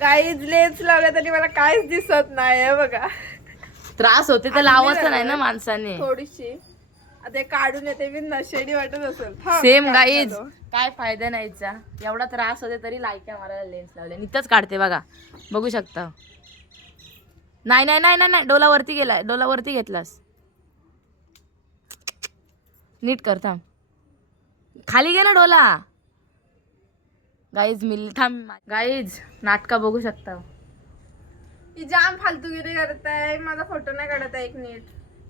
Guys lens लावल्या तरी मला काहीच दिसत नाही बघा. त्रास होते तर लावायचं नाही ना माणसाने. थोडीशी आता काढून येते मी नशेडी वाटत असेल. सेम गाईज काय फायदा नाहीचा. एवढा त्रास होते तरी लायक्या मारायला लेन्स लावले. नीटच काढते बघा, बघू शकता. नाही नाही नाही नाही, डोला वरती गेलाय, डोला वरती घेतलास. नीट करता, खाली गे ना डोला. गाईज मिल थांब. गाईज नाटका बघू शकता. ही जाम फालतूगिरी करताय. माझा फोटो नाही काढत आहे एक नीट.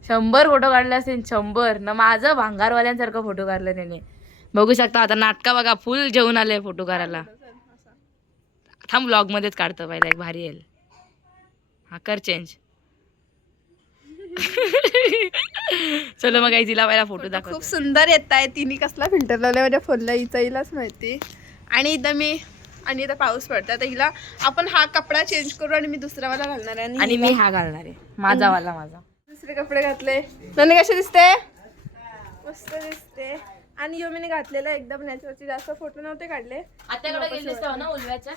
100 फोटो काढले असतील, 100 ना. माझं भांगारवाल्यांसारखं फोटो काढलं त्याने. बघू शकता आता नाटका बघा, फुल जेवून आले फोटो काढायला. थांब ब्लॉग मध्येच काढतो पहिला, एक भारी येईल. हा कर चेंज. चलो मग तिला पहिला फोटो दाखव. खूप सुंदर येत आहे. तिने कसला फिल्टर लावलाय माझ्या फोनला, हिलाच माहिती. आणि इथं पाऊस पडतो तर हिला आपण हा कपडा चेंज करू आणि मी दुसरा वाला घालणार आहे. आणि मी हा घालणार आहे, माझा वाला. माझा दुसरे कपडे घातले. नन्हे कसे दिसते? मस्त दिसते. आणि योमीने घातलेला एकदम नॅचरलचे जास्त फोटो नव्हते काढले. आत्याकडे गेले ना उलव्याच्या.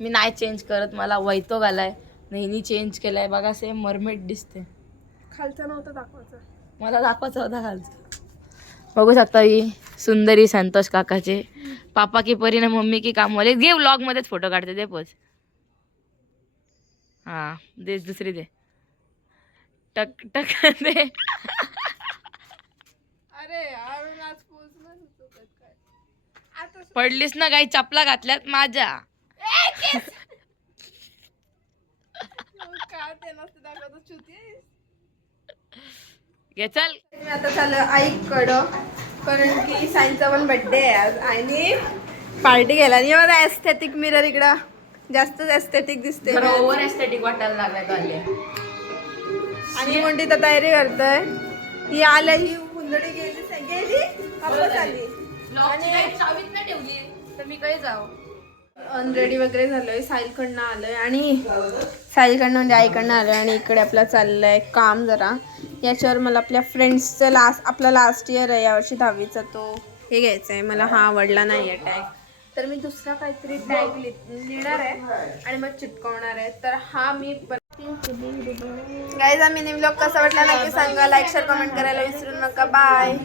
मी नाही चेंज करत, मला वैतो घालाय. नेहमी चेंज केलाय बघा, सेम मरमेड दिसते. खालचा नव्हता दाखवायचा, मला दाखवायचं होता खालचा. बघू शकता ही सुंदरी संतोष काकाचे. पापा की परी ना मम्मी की काम वाले. घे व्लॉग मध्येच फोटो काढते, दे पोच. हा दे, दुसरी दे. टक टक दे. अरे यार आज पोच नाही सुचत काय. आता पडलीस ना, काही चपला घातल्यात माझ्या. काय ते नसतं दाखवत चुती. घे चल. मी आता चाललं आईकडं, कारण की साईंचा पण बर्थडे आहे आज. आईने पार्टी केला. आणि एवढा एस्थेटिक मिरर इकडं जास्तच एस्थेटिक दिसते. ओव्हर एस्थेटिक वाटायला लागलाय. आणि कोणती तर तयारी करतोय. ही आल्या, ही हुंदडी गेली वापस आली. आणि चावीत नाही ठेवली तर मी काही जाऊ. अनरेडी वगैरे झालोय. साहिलकडनं आलोय आणि साहिलकडनं म्हणजे आईकडनं आलोय. आणि इकडे आपलं चाललंय काम जरा. याच्यावर मला आपल्या फ्रेंड्सचं आपला लास्ट इयर आहे यावर्षी 10वीचा, तो हे घ्यायचं आहे. मला हा आवडला नाही आहे टॅग, तर मी दुसरा काहीतरी टॅग लिहिणार आहे आणि मग चिटकवणार आहे. तर हा मी गाईज, आम्ही व्लॉग कसा वाटला नक्की सांगा. लाईक शेअर कमेंट करायला विसरू नका. बाय.